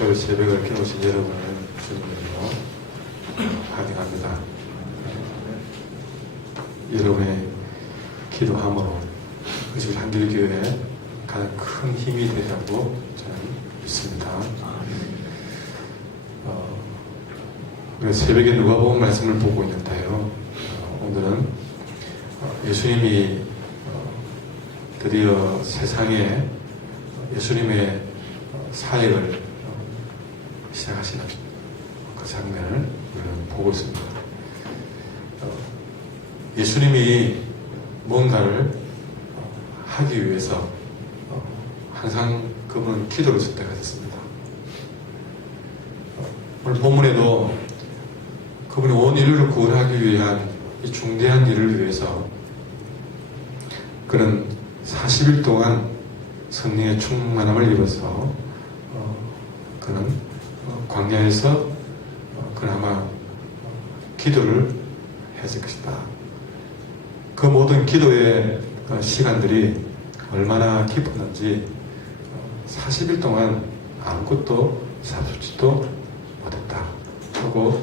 토요일 새벽을 깨우신 여러분을 주님으로 환영합니다. 여러분의 기도함으로 우리 한길교회에 가장 큰 힘이 되리라고 저는 믿습니다. 우리가 새벽에 누가복음 말씀을 보고 있는데요. 오늘은 예수님이 드디어 세상에 예수님의 사역을 시작하시는 그 장면을 우리는 보고 있습니다. 예수님이 뭔가를 하기 위해서 항상 그분은 기도를 선택하셨습니다. 오늘 본문에도 그분이 온 인류를 구원하기 위한 이 중대한 일을 위해서 그는 40일 동안 성령의 충만함을 입어서 그는 광야에서 그나마 기도를 했을 것이다. 그 모든 기도의 시간들이 얼마나 깊었는지 40일 동안 아무것도 잡수지도 못했다 하고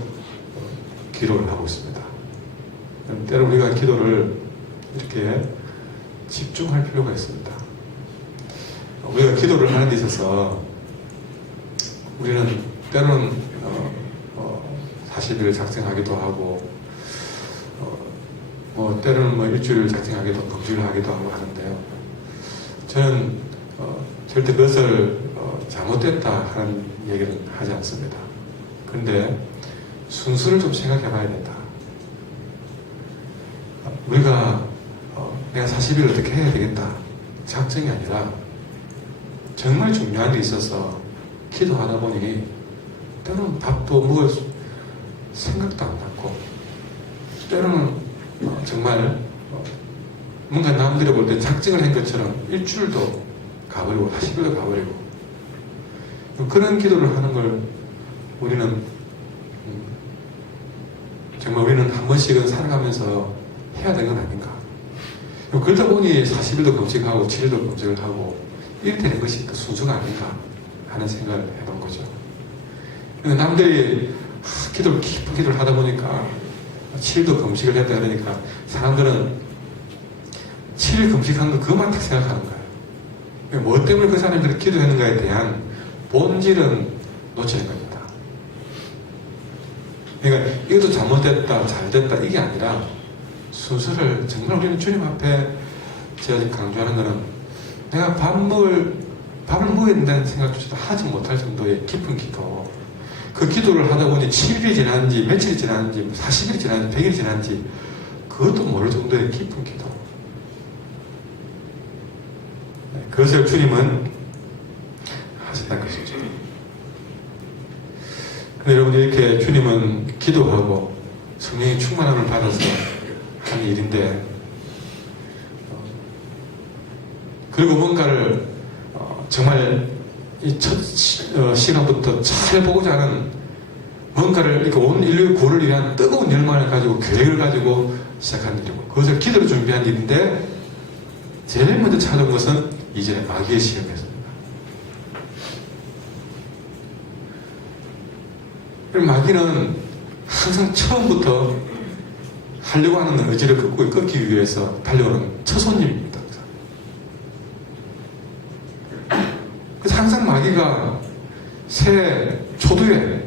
기도를 하고 있습니다. 때로 우리가 기도를 이렇게 집중할 필요가 있습니다. 우리가 기도를 하는 데 있어서 우리는 때로는 40일을 작정하기도 하고 때로는 일주일을 작정하기도 하고 금주를 하기도 하고 하는데요. 저는 절대 그것을 잘못됐다 하는 얘기는 하지 않습니다. 그런데 순서를 좀 생각해 봐야 된다. 우리가 내가 40일 어떻게 해야 되겠다 작정이 아니라 정말 중요한 게 있어서 기도하다 보니 때로는 밥도 먹을 생각도 안 났고 때로는 정말 뭔가 남들이 볼 때 작정을 한 것처럼 일주일도 가버리고 40일도 가버리고 그런 기도를 하는 걸 우리는 정말 우리는 한 번씩은 살아가면서 해야 되는 건 아닌가. 그러다 보니 40일도 검색하고 7일도 검색을 하고 이렇게 되는 것이 그 순서가 아닌가 하는 생각을 해본 거죠. 남들이 기도를 깊은 기도를 하다 보니까 7일도 금식을 했다 그러니까 사람들은 7일 금식한 거 그것만 딱 생각하는 거예요. 뭐 때문에 그 사람이 그렇게 기도했는가에 대한 본질은 놓치는 겁니다. 그러니까 이것도 잘못됐다 잘됐다 이게 아니라 순서를 정말 우리는 주님 앞에 제가 강조하는 거는 내가 밥을 먹어야 된다는 생각조차도 하지 못할 정도의 깊은 기도, 그 기도를 하다 보니 7일이 지났는지 며칠이 지났는지 40일이 지났는지 100일이 지났는지 그것도 모를 정도의 깊은 기도. 그것을 주님은 하셨다는 것이죠. 근데 여러분 이렇게 주님은 기도하고 성령의 충만함을 받아서 하는 일인데 그리고 뭔가를 정말 이 첫 시간부터 잘 보고자 하는 뭔가를 이렇게 온 인류의 구원을 위한 뜨거운 열망을 가지고 계획을 가지고 시작한 일이고 그것을 기도로 준비한 일인데 제일 먼저 찾아온 것은 이전에 마귀의 시험이었습니다. 마귀는 항상 처음부터 하려고 하는 의지를 꺾기 위해서 달려오는 처손님입니다. 그래서 항상 마귀가 새해 초두에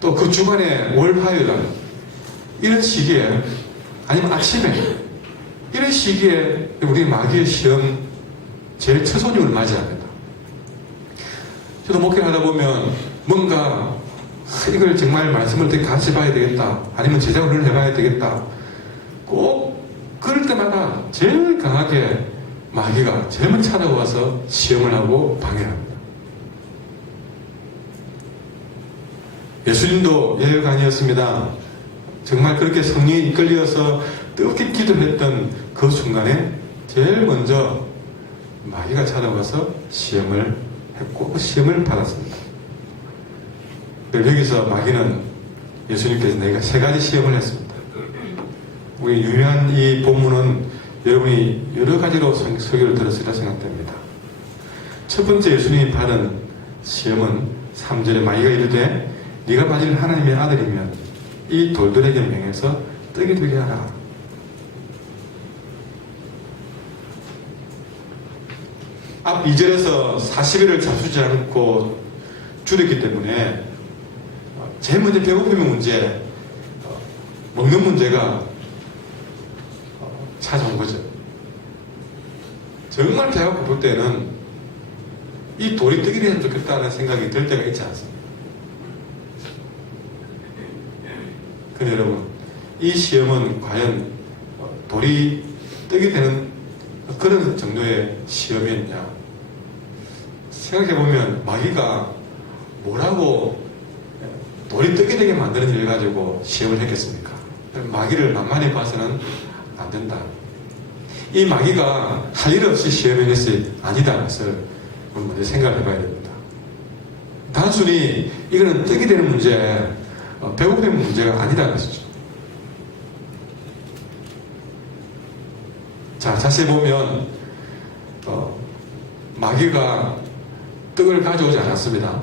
또 그 주간에 월화요일 이런 시기에 아니면 아침에 이런 시기에 우리 마귀의 시험 제일 처손님을 맞이합니다. 저도 목회를 하다 보면 뭔가 이걸 정말 말씀을 되게 같이 봐야 되겠다 아니면 제자훈련을 해봐야 되겠다 꼭 그럴 때마다 제일 강하게 마귀가 제일 먼저 찾아와서 시험을 하고 방해합니다. 예수님도 예외가 아니었습니다. 정말 그렇게 성령이 이끌려서 뜨겁게 기도했던 그 순간에 제일 먼저 마귀가 찾아와서 시험을 했고 그 시험을 받았습니다. 여기서 마귀는 예수님께서 내가 3가지 시험을 했습니다. 우리 유명한 이 본문은 여러분이 여러 가지로 설교를 들었으리라 생각됩니다. 첫 번째 예수님이 받은 시험은 3절에 마귀가 이르되 네가 받을 하나님의 아들이면 이 돌들에게 명해서 떡이 되게 하라. 앞 2절에서 40일을 자수지 않고 줄였기 때문에 제일 먼저 배고픔의 문제, 먹는 문제가 찾아온 거죠. 정말 배가 고플 때는 이 돌이 떡이 되면 좋겠다는 생각이 들 때가 있지 않습니까? 근데 여러분, 이 시험은 과연 돌이 떡이 되는 그런 정도의 시험이었냐? 생각해보면 마귀가 뭐라고 돌이 떡이 되게 만드는 일을 가지고 시험을 했겠습니까? 마귀를 만만히 봐서는 안 된다. 이 마귀가 할 일 없이 시험을 했을 아니다는 것을 먼저 생각을 해봐야 됩니다. 단순히 이거는 떡이 되는 문제, 배고픔의 문제가 아니다는 것이죠. 자, 자세히 보면 마귀가 떡을 가져오지 않았습니다.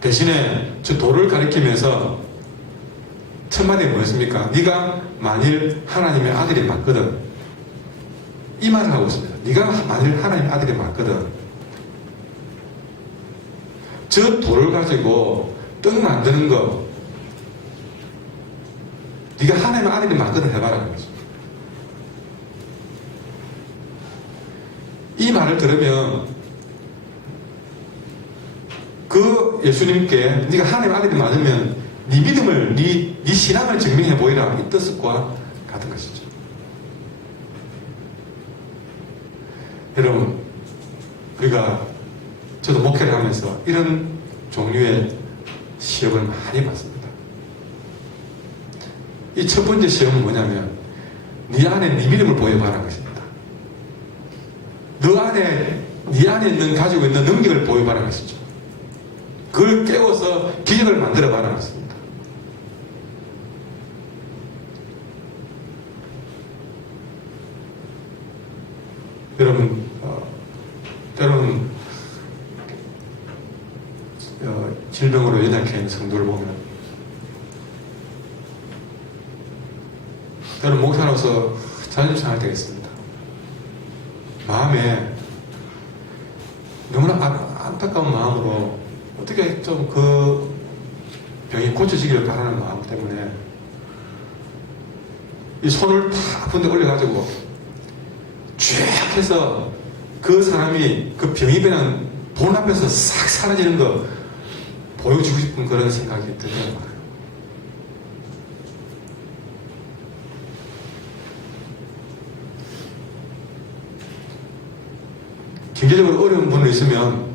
대신에 저 돌을 가리키면서 첫 마디가 뭐였습니까? 네가 만일 하나님의 아들이 맞거든, 이 말을 하고 있습니다. 네가 만일 하나님의 아들이 맞거든, 저 돌을 가지고 떡 만드는 거 네가 하나님의 아들이 맞거든 해봐라는 거죠. 이 말을 들으면 그 예수님께 네가 하나님의 아들이 맞으면 네 믿음을, 네 신앙을 증명해 보이라, 이 뜻과 같은 것이죠. 여러분, 우리가 저도 목회를 하면서 이런 종류의 시험을 많이 봤습니다. 이 첫 번째 시험은 뭐냐면 네 안에 네 믿음을 보여봐라는 것입니다. 너 안에, 네 안에 있는 가지고 있는 능력을 보여봐라는 것이죠. 그걸 깨워서 기적을 만들어봐라는 것입니다. 여러분, 때로는 질병으로 연약해 있는 성도를 보면 때로는 목사로서 자존심 상할 때가 있습니다. 마음에 너무나 안타까운 마음으로 어떻게 좀 그 병이 고쳐지기를 바라는 마음 때문에 이 손을 탁 군데 올려가지고 쭉 해서 그 사람이 그 병이 그냥 본 앞에서 싹 사라지는 거 보여주고 싶은 그런 생각이 들어요. 경제적으로 어려운 분이 있으면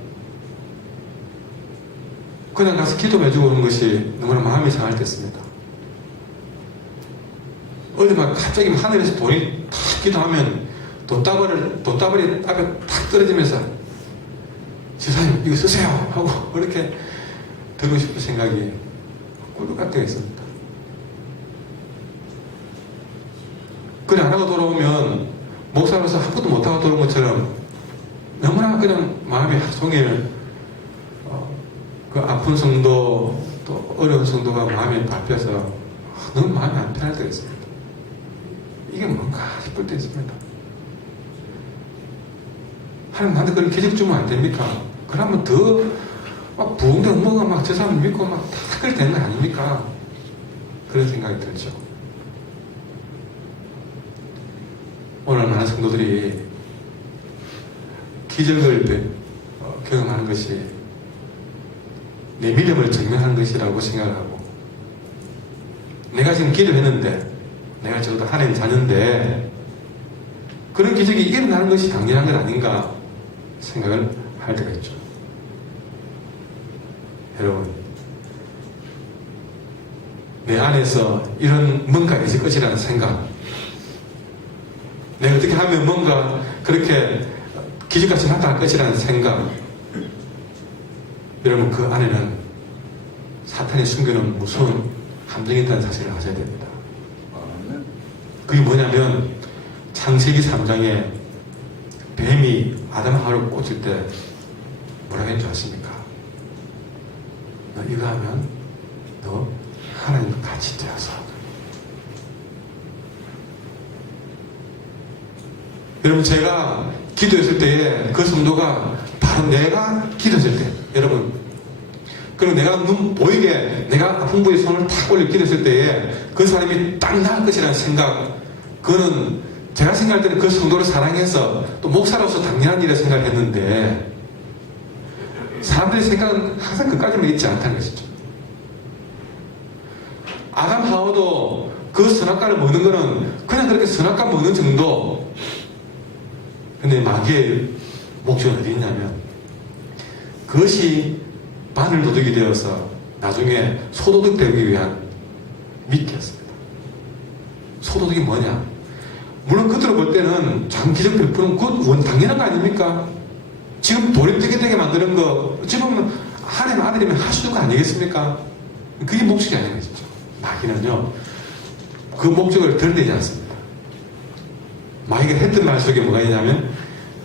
그냥 가서 기도해주고 오는 것이 너무나 마음이 상할 때 있습니다. 어디 막 갑자기 하늘에서 돈이 탁 기도하면 돈다발이 앞에 탁 떨어지면서 지사님 이거 쓰세요 하고 그렇게 들고 싶은 생각이 꿀꺽할 때가 있습니다. 그래 안 하고 돌아오면 목사로서 한 번도 못하고 돌아온 것처럼 너무나 그냥 마음이 하루 종일 그 아픈 성도 또 어려운 성도가 마음이 밟혀서 너무 마음이 안 편할 때가 있습니다. 이게 뭔가 싶을 때 있습니다. 하나님 나한테 그런 기적 주면 안 됩니까? 그러면 더 막 부흥된 뭐가 막 저 사람 믿고 막 다 그렇게 되는 거 아닙니까? 그런 생각이 들죠. 오늘 많은 성도들이 기적을 경험하는 것이 내 믿음을 증명하는 것이라고 생각하고 내가 지금 기도했는데 내가 적어도 하나님 자녀인데 그런 기적이 일어나는 것이 당연한 건 아닌가 생각을 할 때가 있죠. 여러분, 내 안에서 이런 뭔가 있을 것이라는 생각, 내가 어떻게 하면 뭔가 그렇게 기적같이 나타날 것이라는 생각, 여러분 그 안에는 사탄이 숨겨놓은 무서운 함정이 있다는 사실을 아셔야 됩니다. 그게 뭐냐면 창세기 3장에 뱀이 아담 하와를 꽂을 때 뭐라고 했는지 아십니까? 너 이거 하면 너 하나님과 같이 되어서. 여러분, 제가 기도했을 때에 그 성도가 바로 내가 기도했을 때, 여러분, 그리고 내가 눈 보이게 내가 아픈 부위에 손을 탁 올려 기도했을 때에 그 사람이 딱 나을 것이라는 생각, 그거는 제가 생각할 때는 그 성도를 사랑해서 또 목사로서 당연한 일을 생각했는데, 사람들의 생각은 항상 그까지만 있지 않다는 것이죠. 아담 하와도 그 선악과를 먹는 거는 그냥 그렇게 선악과 먹는 정도. 근데 마귀의 목적은 어디 있냐면, 그것이 바늘도둑이 되어서 나중에 소도둑 되기 위한 미끼였습니다. 소도둑이 뭐냐? 물론 그들을 볼 때는 장기적 별표는 그 당연한 거 아닙니까? 지금 돌이 뜨게 되게 만드는 거, 어찌 보면 하나님 아들이면 할 수 있는 거 아니겠습니까? 그게 목적이 아닌 것이죠. 마귀는요, 그 목적을 드러내지 않습니다. 마귀가 했던 말 속에 뭐가 있냐면,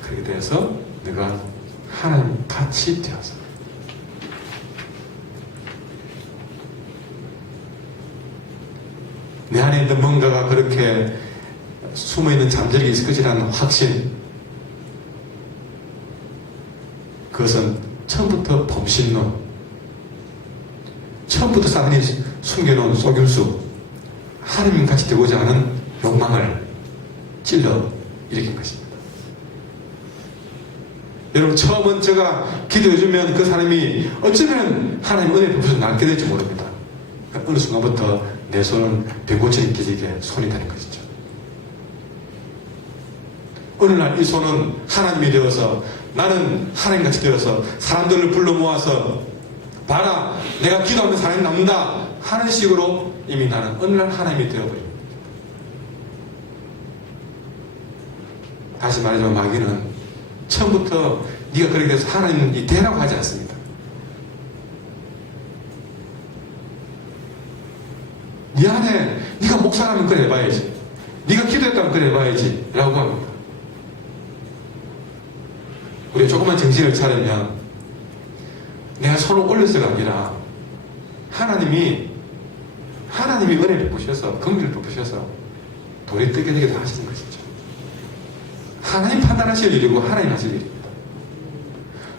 그렇게 돼서 내가 하나님 같이 되어서. 내 안에 있는 뭔가가 그렇게 숨어있는 잠재력이 있을 것이라는 확신, 그것은 처음부터 범신론, 처음부터 사단이 숨겨놓은 속임수, 하나님 같이 되고자 하는 욕망을 찔러 일으킨 것입니다. 여러분, 처음은 제가 기도해주면 그 사람이 어쩌면 하나님 은혜 베푸셔서 낫게 될지 모릅니다. 그러니까 어느 순간부터 내 손은 병고처럼 깨지게 손이 되는 것이죠. 어느 날 이 손은 하나님이 되어서, 나는 하나님같이 되어서 사람들을 불러 모아서 봐라, 내가 기도하면 사람이 남는다 하는 식으로 이미 나는 어느 날 하나님이 되어버립니다. 다시 말하자면 마귀는 처음부터 네가 그렇게 돼서 하나님이 되라고 하지 않습니다. 네 안에 네가 목사라면 그래 해봐야지, 네가 기도했다면 그래 해봐야지 라고 합니다. 우리가 조금만 정신을 차리면 내가 손을 올려서가 아니라 하나님이 은혜를 베푸셔서, 긍휼을 베푸셔서 돌이 뜨게 되게 다 하시는 것이죠. 하나님 판단하실 일이고 하나님 하실 일입니다.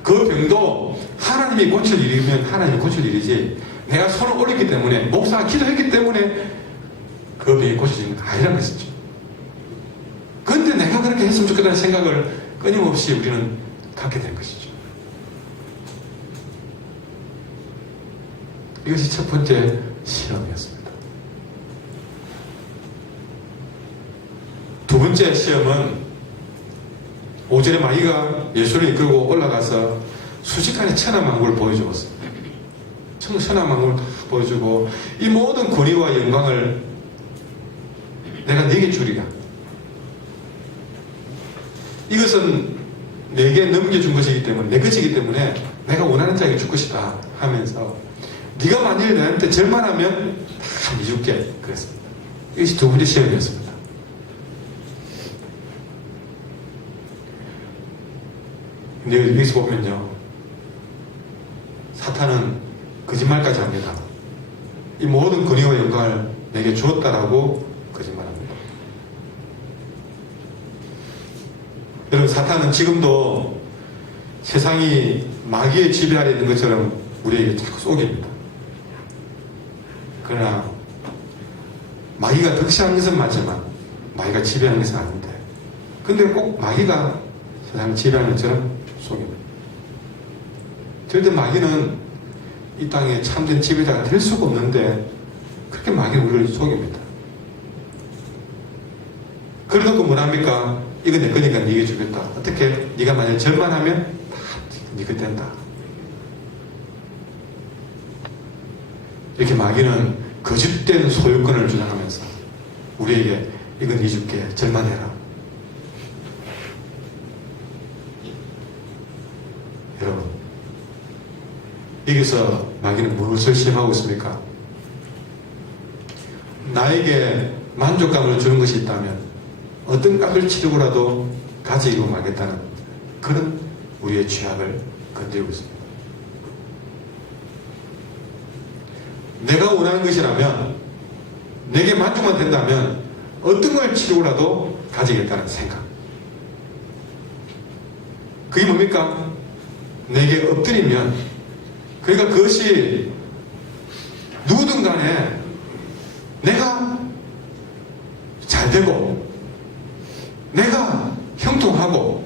그 병도 하나님이 고칠 일이면 하나님이 고칠 일이지, 내가 손을 올렸기 때문에, 목사가 기도했기 때문에 그 병이 고쳐지는 건 아니라는 것이죠. 그런데 내가 그렇게 했으면 좋겠다는 생각을 끊임없이 우리는 갖게 된 것이죠. 이것이 첫 번째 시험이었습니다. 두 번째 시험은 5절에 마귀가 예수를 이끌고 올라가서 수십간의 천하만국을 보여주었습니다. 천하만국을 보여주고, 이 모든 권위와 영광을 내가 네게 주리라. 이것은 내게 넘겨준 것이기 때문에, 내 것이기 때문에 내가 원하는 자에게 줄 것이다 하면서, 네가 만일 나한테 절만하면 다 줄게 그랬습니다. 이것이 두 번째 시험이었습니다. 근데 여기서 보면요, 사탄은 거짓말까지 합니다. 이 모든 권위와 영광을 내게 주었다라고 거짓말합니다. 여러분, 사탄은 지금도 세상이 마귀의 지배 아래 있는 것처럼 우리에게 자꾸 속입니다. 그러나 마귀가 득세한 것은 맞지만 마귀가 지배하는 것은 아닌데, 근데 꼭 마귀가 세상을 지배하는 것처럼 속입니다. 절대 마귀는 이 땅에 참된 지배자가 될 수가 없는데 그렇게 마귀는 우리를 속입니다. 그러놓고 뭐랍니까? 이거 내 거니까 네게 주겠다. 어떻게? 네가 만약 절만하면 다 네게 된다. 이렇게 마귀는 거짓된 소유권을 주장하면서 우리에게 이건 네 줄게, 절만해라. 여러분, 여기서 마귀는 무엇을 시험하고 있습니까? 나에게 만족감을 주는 것이 있다면 어떤 값을 치르고라도 가지고 말겠다는 그런 우리의 죄악을 건드리고 있습니다. 내가 원하는 것이라면, 내게 만족만 된다면 어떤 걸 치르고라도 가지겠다는 생각. 그게 뭡니까? 내게 엎드리면, 그러니까 그것이 누구든 간에 내가 잘 되고, 내가 형통하고,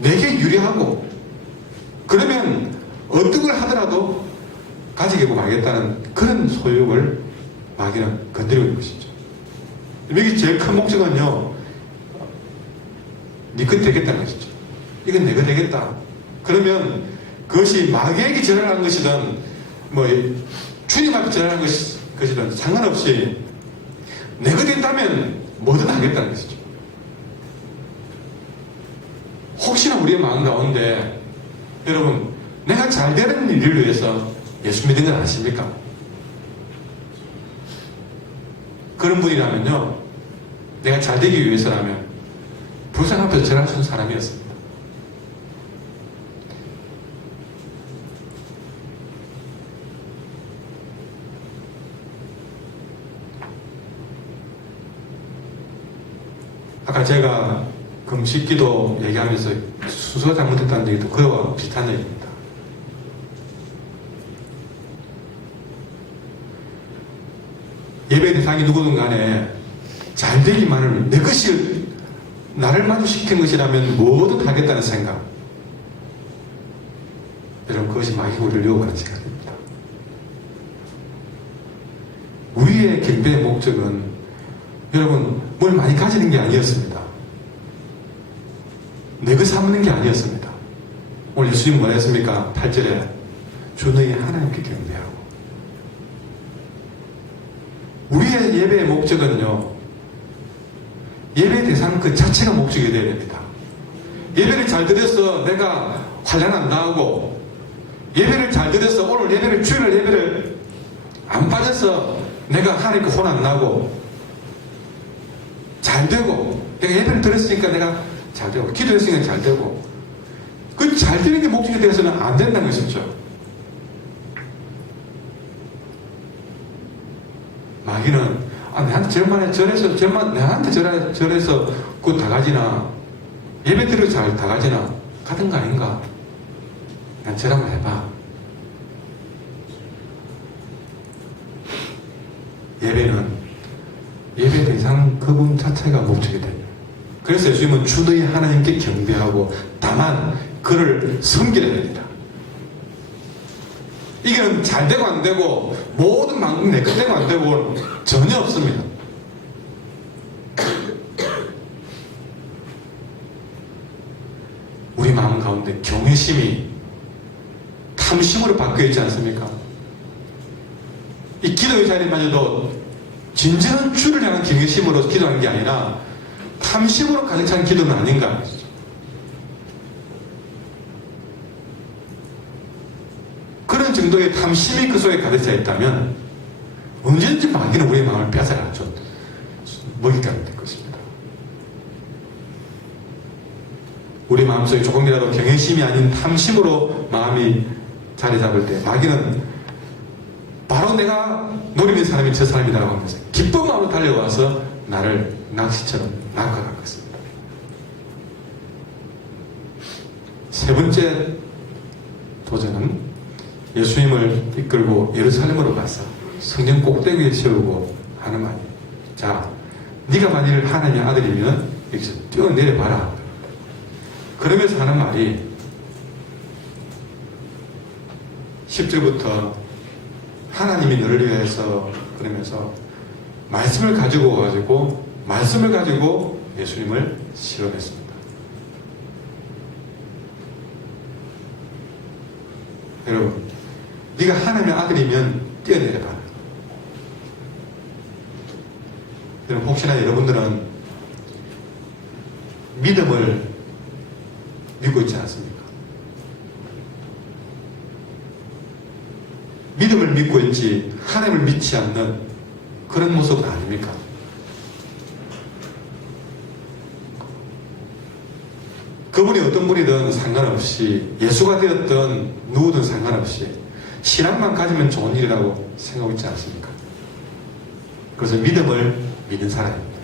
내게 유리하고, 그러면 어떤 걸 하더라도 가지고 말겠다는 그런 소욕을 마귀는 건드리고 있는 것이죠. 여기 제일 큰 목적은요, 네 것 되겠다는 것이죠. 이건 내가 되겠다. 그러면 그것이 마귀에게 전하는 것이든 뭐 주님 앞에 전하는 것이든 상관없이 내가 된다면 뭐든 하겠다는 것이죠. 혹시나 우리의 마음 가운데 여러분, 내가 잘 되는 일을 위해서 예수 믿는 건 아십니까? 그런 분이라면요, 내가 잘 되기 위해서라면 불상 앞에서 절할 수 있는 사람이었습니다. 아까 제가 금식기도 얘기하면서 순서가 잘못됐다는 얘기도 그와 비슷한 얘기입니다. 예배 대상이 누구든 간에 잘 되기만을, 내 것이 나를 만족시킨 것이라면 뭐든 하겠다는 생각. 여러분, 그것이 마귀가 우리를 유혹하는 생각입니다. 우리의 경배의 목적은 여러분, 뭘 많이 가지는 게 아니었습니다. 내 것 삼는 게 아니었습니다. 오늘 예수님 뭐라 했습니까? 8절에 주 너희 하나님께 경배하고. 우리의 예배의 목적은요, 예배 대상 그 자체가 목적이 되어야 됩니다. 예배를 잘 드려서 내가 환난 안 나오고, 예배를 잘 드려서 오늘 예배를, 주일 예배를 안 빠져서 내가 하나님께 혼 안 나고, 잘 되고, 내가 예배를 드렸으니까 내가 잘 되고, 기도했으니까 잘 되고, 그 잘 되는 게 목적이 되어서는 안 된다는 것이죠. 마귀는 내한테 저만에 절해서 내한테 절해서 그거 다 가지나, 예배 드려 잘 다 가지나 같은 거 아닌가? 난 절 한번 해봐. 예배는 예배 대상 그분 자체가 목적이 됩니다. 그래서 예수님은 주 너희 하나님께 경배하고 다만 그를 섬기려 합니다. 이게는 잘 되고 안 되고 모든 만큼 내 것 되고 안 되고 전혀 없습니다. 우리 마음 가운데 경외심이 탐심으로 바뀌어 있지 않습니까? 이 기도의 자리마저도 진정한 주를 향한 경외심으로 기도하는 게 아니라 탐심으로 가득 찬 기도는 아닌가. 그런 정도의 탐심이 그 속에 가득 차 있다면 언제든지 마귀는 우리의 마음을 빼앗아가죠. 먹잇감이 될 것입니다. 우리 마음속에 조금이라도 경외심이 아닌 탐심으로 마음이 자리 잡을 때 마귀는 바로 내가 노리는 사람이 저 사람이라고 하면서 기쁜 마음으로 달려와서 나를 낚시처럼 낚아갈 것입니다. 세 번째 도전은 예수님을 이끌고 예루살렘으로 가서 성전 꼭대기에 세우고 하는 말이에요. 자, 네가 만일 하나님의 아들이면 여기서 뛰어내려봐라. 그러면서 하는 말이 10절부터 하나님이 너를 위해서 그러면서 말씀을 가지고 예수님을 실험했습니다. 여러분, 네가 하나님의 아들이면 뛰어내려봐. 여러분, 혹시나 여러분들은 믿음을 믿고 있지 않습니까? 믿음을 믿고 있지 하나님을 믿지 않는 그런 모습은 아닙니까? 그분이 어떤 분이든 상관없이, 예수가 되었든 누구든 상관없이 신앙만 가지면 좋은 일이라고 생각하고 있지 않습니까? 그래서 믿음을 믿는 사람입니다.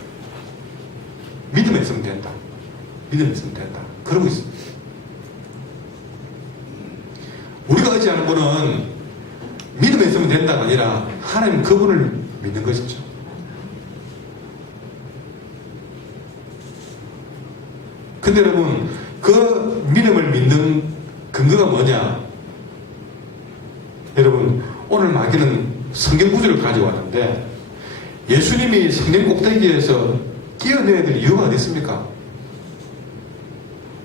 믿음에 있으면 된다. 믿음에 있으면 된다. 그러고 있습니다. 우리가 의지하는 분은 믿음에 있으면 된다가 아니라 하나님 그분을 믿는 것이죠. 근데 여러분, 그 믿음을 믿는 근거가 뭐냐? 여러분, 오늘 마귀는 성경 구절을 가지고 왔는데 예수님이 성경 꼭대기에서 뛰어내려야 될 이유가 어디 있습니까?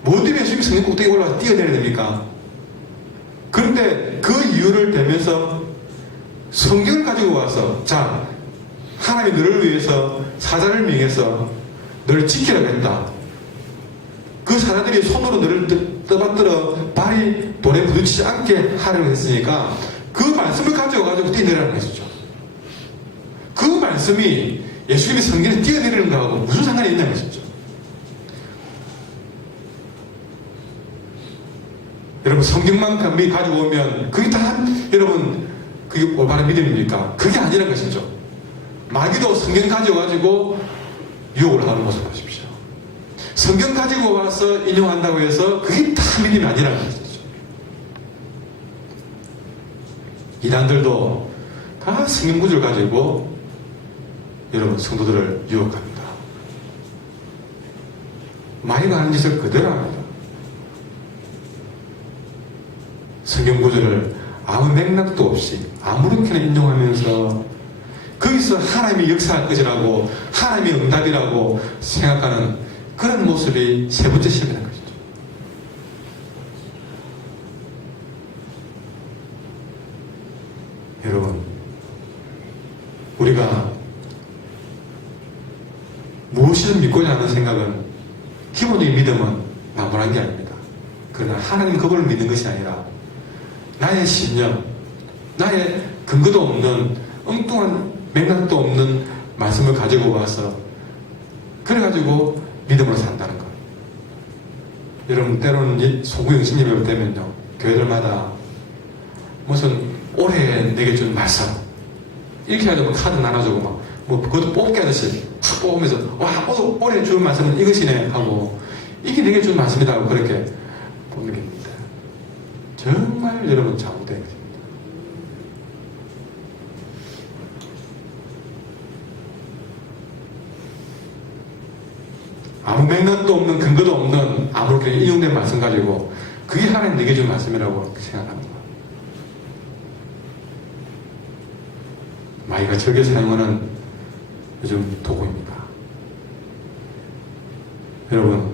뭐 때문에 예수님이 성경 꼭대기에 올라가서 뛰어내려야 됩니까? 그런데 그 이유를 대면서 성경을 가지고 와서 자, 하나님이 너를 위해서 사자를 명해서 너를 지키라고 했다. 그 사자들이 손으로 너를 떠받들어 발이 돌에 부딪히지 않게 하려고 했으니까 그 말씀을 가지고 뛰어내라는 것이죠. 그 말씀이 예수님이 성경에 뛰어내리는 거하고 무슨 상관이 있냐는 것이죠. 여러분, 성경만 가지고 오면 그게 다 여러분 그게 올바른 믿음입니까? 그게 아니라는 것이죠. 마귀도 성경 가지고 유혹을 하는 모습을 보십시오. 성경 가지고 와서 인용한다고 해서 그게 다 믿음이 아니라는 것이죠. 이단들도 다 성경 구절 가지고 여러분 성도들을 유혹합니다. 마귀가 하는 짓을 그대로 합니다. 성경 구절을 아무 맥락도 없이 아무렇게나 인용하면서 거기서 하나님이 역사할 것이라고 하나님이 응답이라고 생각하는 그런 모습이 세 번째 시험이라는 것이죠. 여러분, 우리가 무엇이든 믿고자 하는 생각은 기본적인 믿음은 나무란 게 아닙니다. 그러나 하나님 그분을 믿는 것이 아니라 나의 신념, 나의 근거도 없는 엉뚱한 맥락도 없는 말씀을 가지고 와서 그래가지고 믿음으로 산다는 것. 여러분, 때로는 소구영신 예배를 되면요, 교회들마다 무슨 올해 내게 준 말씀 이렇게 해가지고 카드 나눠주고 막 뭐 그것도 뽑기 하듯이 팍 뽑으면서 와, 올해 준 말씀은 이것이네 하고 이게 내게 준 말씀이다 하고 그렇게 뽑는 게 있습니다. 정말 여러분 잘못된 것입니다. 아무 맥락도 없는 근거도 없는 아무렇게 인용된 말씀 가지고 그게 하나님 내게 준 말씀이라고 생각합니다. 마귀가 적게 사용하는 요즘 도구입니다. 여러분,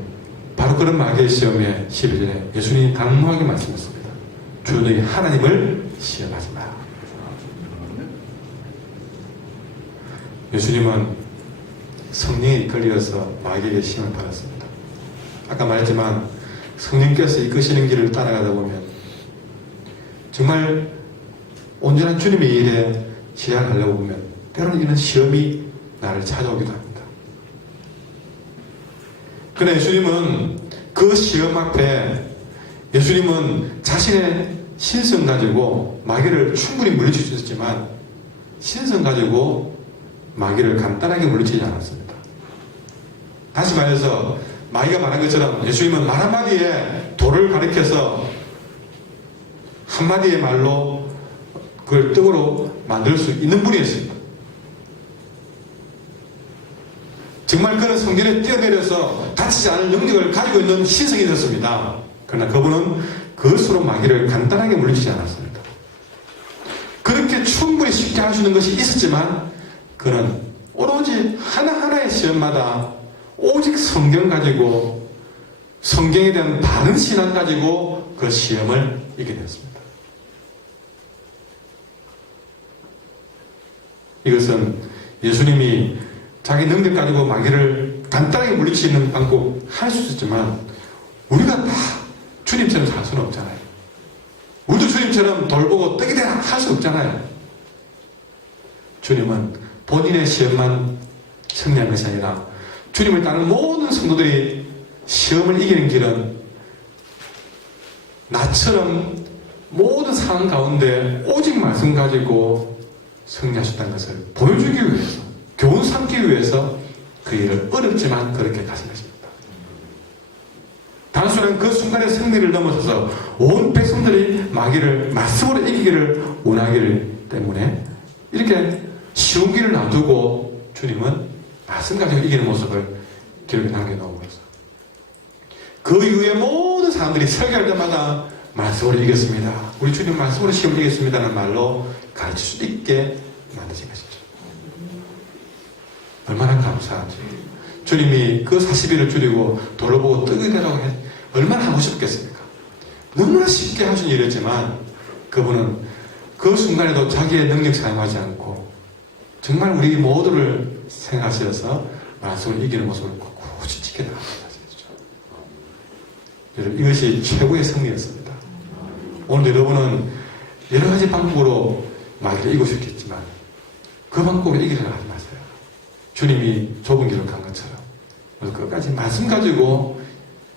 바로 그런 마귀의 시험에 12절에 예수님이 단호하게 말씀했습니다. 주 너희 하나님을 시험하지 마라. 예수님은 성령에 이끌려서 마귀에게 시험을 받았습니다. 아까 말했지만 성령께서 이끄시는 길을 따라가다 보면 정말 온전한 주님의 일에 시작하려고 보면 때로는 이런 시험이 나를 찾아오기도 합니다. 그러나 예수님은 그 시험 앞에 예수님은 자신의 신성 가지고 마귀를 충분히 물리칠 수 있었지만 신성 가지고 마귀를 간단하게 물리치지 않았습니다. 다시 말해서 마귀가 말한 것처럼 예수님은 말 한마디에 돌을 가리켜서 한마디의 말로 그걸 떡으로 만들 수 있는 분이었습니다. 정말 그는 성전에 뛰어내려서 다치지 않을 능력을 가지고 있는 신성이 있었습니다. 그러나 그분은 그것으로 마귀를 간단하게 물리치지 않았습니다. 그렇게 충분히 쉽게 할 수 있는 것이 있었지만 그는 오로지 하나하나의 시험마다 오직 성경 가지고 성경에 대한 바른 신앙 가지고 그 시험을 이기게 되었습니다. 이것은 예수님이 자기 능력 가지고 마귀를 간단하게 물리치는 방법 할 수 있지만 우리가 다 주님처럼 살 수는 없잖아요. 우리도 주님처럼 돌보고 떡이 되라 할 수 없잖아요. 주님은 본인의 시험만 승리한 것이 아니라 주님을 따르는 모든 성도들이 시험을 이기는 길은 나처럼 모든 상황 가운데 오직 말씀 가지고 승리하셨다는 것을 보여주기 위해서, 교훈 삼기 위해서 그 일을 어렵지만 그렇게 가슴했습니다. 단순한 그 순간의 승리를 넘어서서 온 백성들이 마귀를 말씀으로 이기기를 원하기 때문에 이렇게 쉬운 길을 놔두고 주님은 말씀 가지고 이기는 모습을 기록에 남겨놓은 거죠. 그 이후에 모든 사람들이 설교할 때마다 말씀으로 이겼습니다. 우리 주님 말씀으로 시험을 이겼습니다는 말로 가르칠 수 있게 만드신 것이죠. 얼마나 감사하지. 주님이 그 40일을 줄이고 돌아보고 뜨게 되라고 얼마나 하고 싶겠습니까? 너무나 쉽게 하신 일이었지만 그분은 그 순간에도 자기의 능력 사용하지 않고 정말 우리 모두를 생각하셔서 말씀을 이기는 모습을 굳이 지켜나가셨죠. 여러분, 이것이 최고의 승리였습니다. 오늘 여러분은 여러 가지 방법으로 마귀를 이기고 싶겠지만 그 방법으로 이기려고 하지 마세요. 주님이 좁은 길을 간 것처럼 그래서 끝까지 말씀 가지고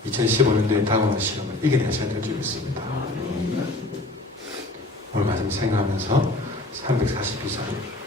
2015년도에 다가오는 시험을 이겨내셔야 될 줄 믿습니다. 오늘 말씀 생각하면서 342절